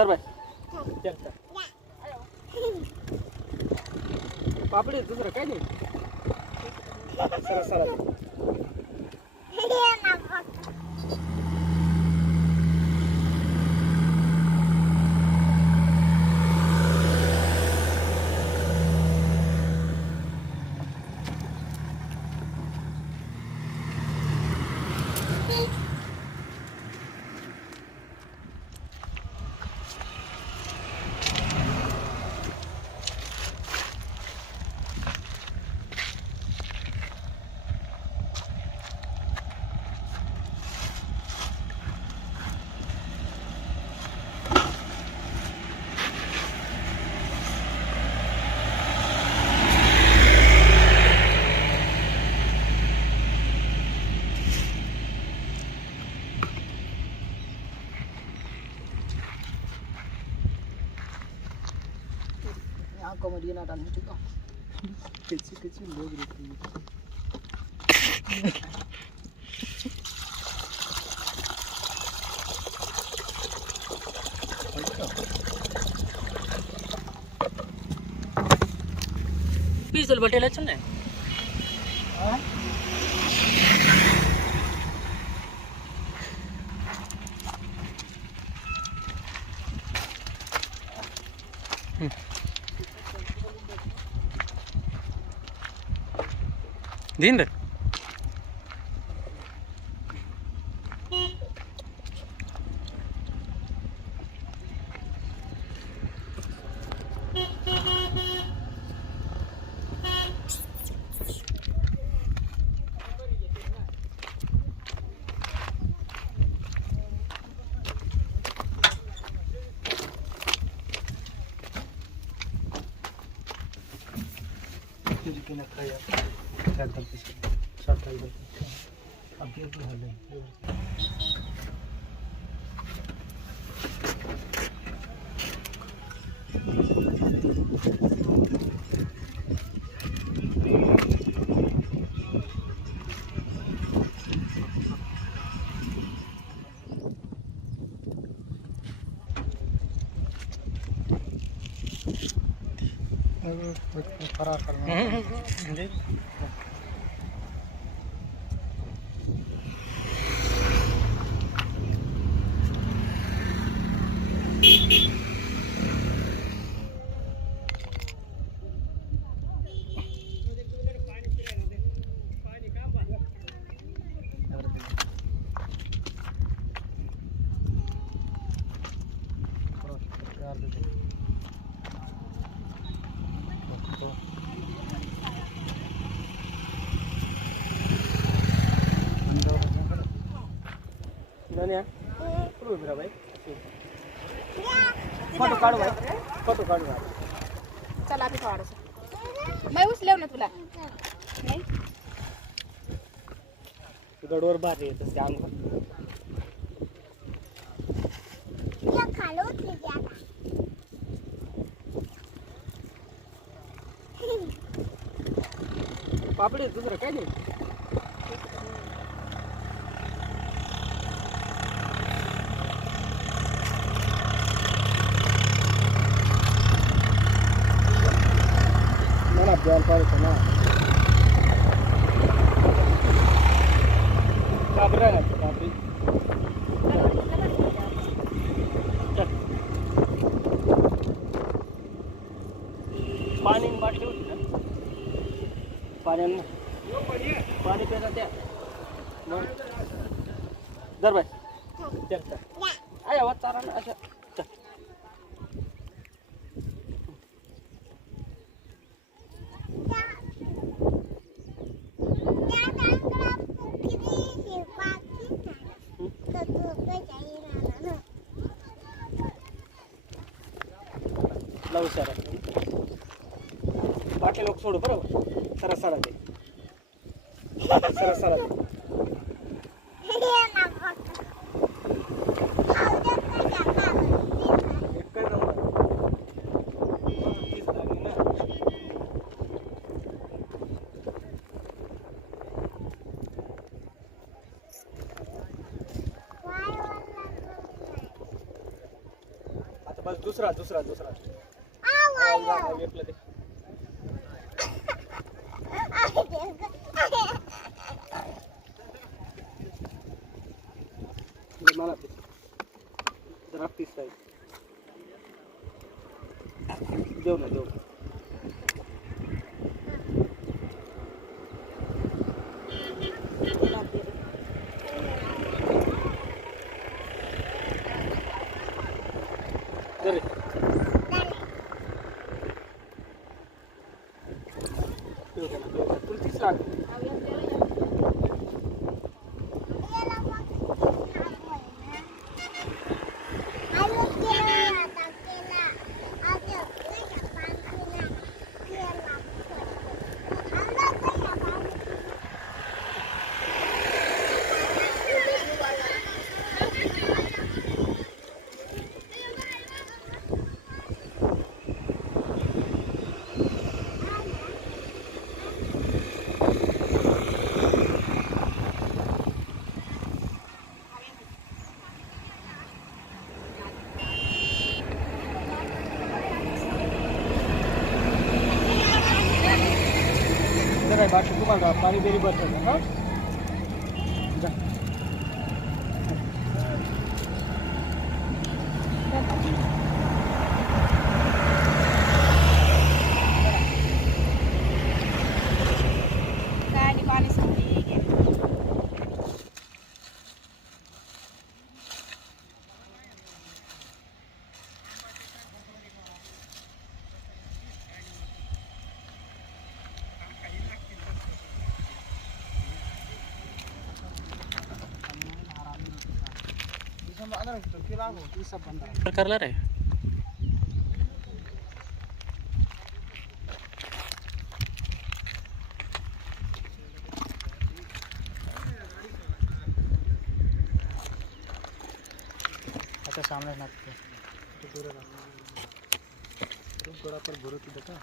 जर बाय पापडी दुसरं काय नाही सरस सरस comedy na dan itu kok. Kecil loh gitu. पीसल बटेला चल ना दिन दे किन खाया साइकल पे साइकल पे अब ये तो हले फरार करना जी ya perlu berapa ya photo काढू चला आधी थोडंसं नाही उचलेव ना तुला नाही गडवर भारी येत असते अंग पापडी दुसरं काय नाही जाल पाहिजे ना काबरा ना काबरी पाणी बाटली होती ना पाणी प्यायला त्या दर बाय आय आवाज चारा ना असं लावू सर बाकी लोक सोडू बरोबर सरस सरस सरस सरस बस दुसरा दुसरा दुसरा ते मला जरा पीस आहे देऊ ना देऊ तुलसीच लाग काय बाकी तुम्हाला पाणी बिरी बसलं हा जा गाडी पाणी सुटली गेली. करला रे अच्छा सामने ना तो गोड़ा पर भरो की देखा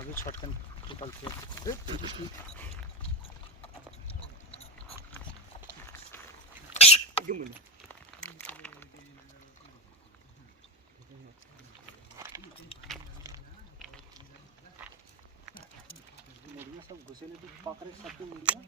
अभी छटकन निकलती है सब घुसे नहीं पकड़े सबके मुर्गियां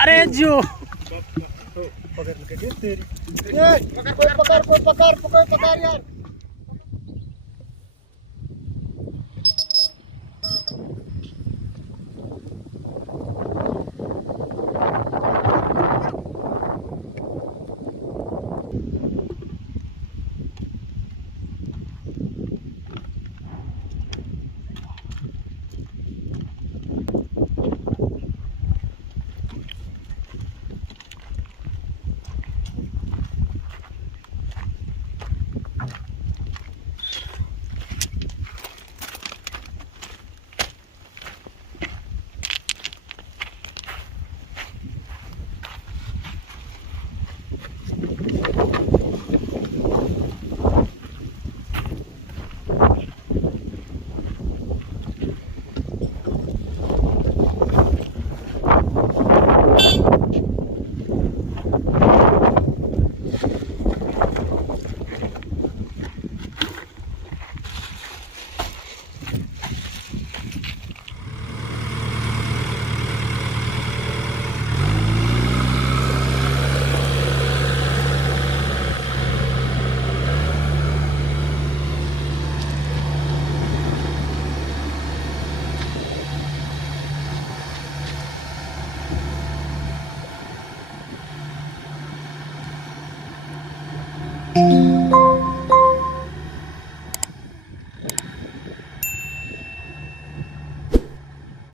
अरे जो पकड़ के तेरी पकड़ पकड़ पकड़ पकड़ पकड़ यार आहे